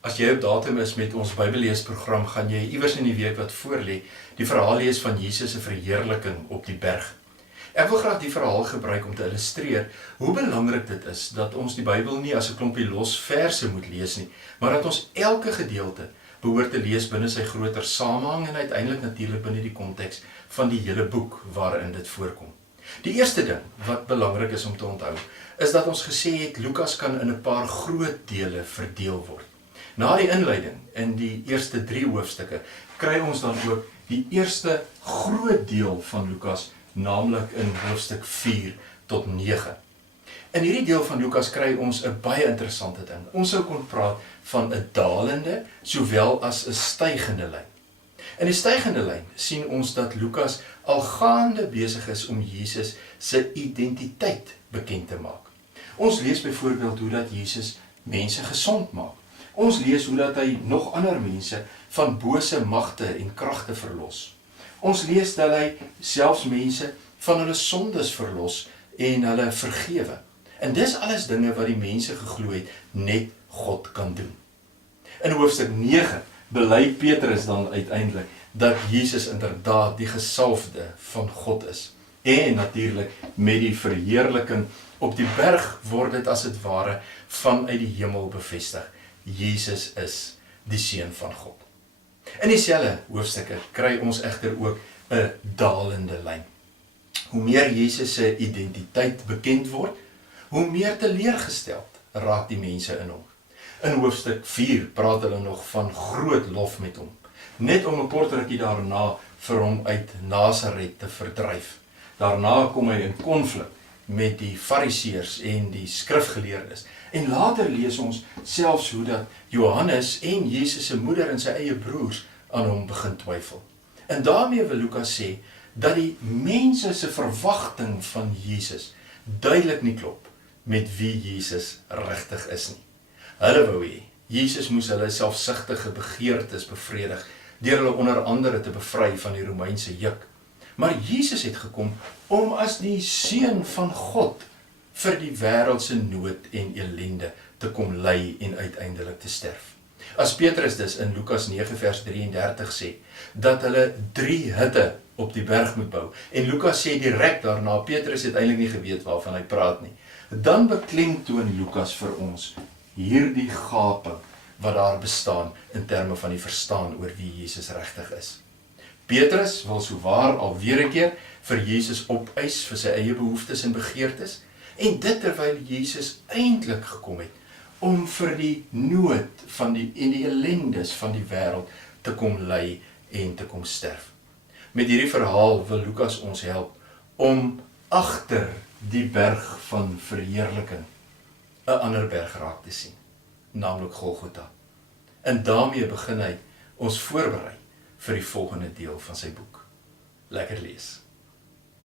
As jy op datum is met ons Bybelleesprogram, gaan jy iewers in die week wat voorlê die verhaal lees van Jesus se verheerliking op die berg. Ek wil graag die verhaal gebruik om te illustreer hoe belangrik dit is dat ons die Bybel nie as 'n klompie los verse moet lees nie, maar dat ons elke gedeelte behoort te lees binne sy groter samehang en uiteindelik natuurlik binne die konteks van die hele boek waarin dit voorkom. Die eerste ding wat belangrik is om te onthou, is dat ons gesê het Lukas kan in 'n paar groot dele verdeel word. Na die inleiding in die eerste 3 hoofstukke kry ons dan ook die eerste groot deel van Lukas, naamlik in hoofstuk 4 tot 9. In hierdie deel van Lukas kry ons 'n baie interessante ding. Ons sou kon praat van 'n dalende sowel as 'n stygende lyn. In die stygende lyn sien ons dat Lukas al gaande besig is om Jesus se identiteit bekend te maak. Ons lees byvoorbeeld hoe dat Jesus mense gesond maak. Ons lees hoe dat hy nog ander mense van bose magte en kragte verlos. Ons lees dat hy selfs mense van hulle sondes verlos en hulle vergewe. En dis alles dinge wat die mense geglo het net God kan doen. In hoofstuk 9 bely Petrus dan uiteindelik dat Jesus inderdaad die gesalfde van God is. En natuurlik met die verheerliking op die berg word dit as dit ware vanuit die hemel bevestig. Jesus is die Seun van God. In dieselfde hoofstukke kry ons egter ook 'n dalende lyn. Hoe meer Jesus se identiteit bekend word, hoe meer teleurgesteld raak die mense in hom. In hoofstuk 4 praat hulle nog van groot lof met hom, net om 'n kort rukkie daarna vir hom uit Nasaret te verdryf. Daarna kom hy in konflik met die fariseërs en die skrifgeleerdes. En later lees ons selfs hoe dat Johannes en Jesus se moeder en sy eie broers aan hom begin twyfel. En daarmee wil Lukas sê dat die mense se verwagting van Jesus duidelik nie klop met wie Jesus regtig is nie. Hulle wou hê Jesus moes hulle selfsugtige begeertes bevredig deur hulle onder andere te bevry van die Romeinse juk. Maar Jesus het gekom om as die Seun van God vir die wêreld se nood en ellende te kom ly en uiteindelik te sterf. As Petrus dus in Lukas 9 vers 33 sê, dat hulle 3 hutte op die berg moet bou, en Lukas sê direk daarna, Petrus het eintlik nie geweet waarvan hy praat nie, dan beklemtoon Lukas vir ons hierdie gaping wat daar bestaan in terme van die verstaan oor wie Jesus regtig is. Petrus wil souwaar al weer 'n keer vir Jesus opeis vir sy eie behoeftes en begeertes, en dit terwyl Jesus eintlik gekom het om vir die nood van die ellendes van die wêreld te kom ly en te kom sterf. Met hierdie verhaal wil Lukas ons help om agter die berg van verheerliking 'n ander berg raak te sien, naamlik Golgotha. En daarmee begin hy ons voorberei vir die volgende deel van sy boek. Lekker lees.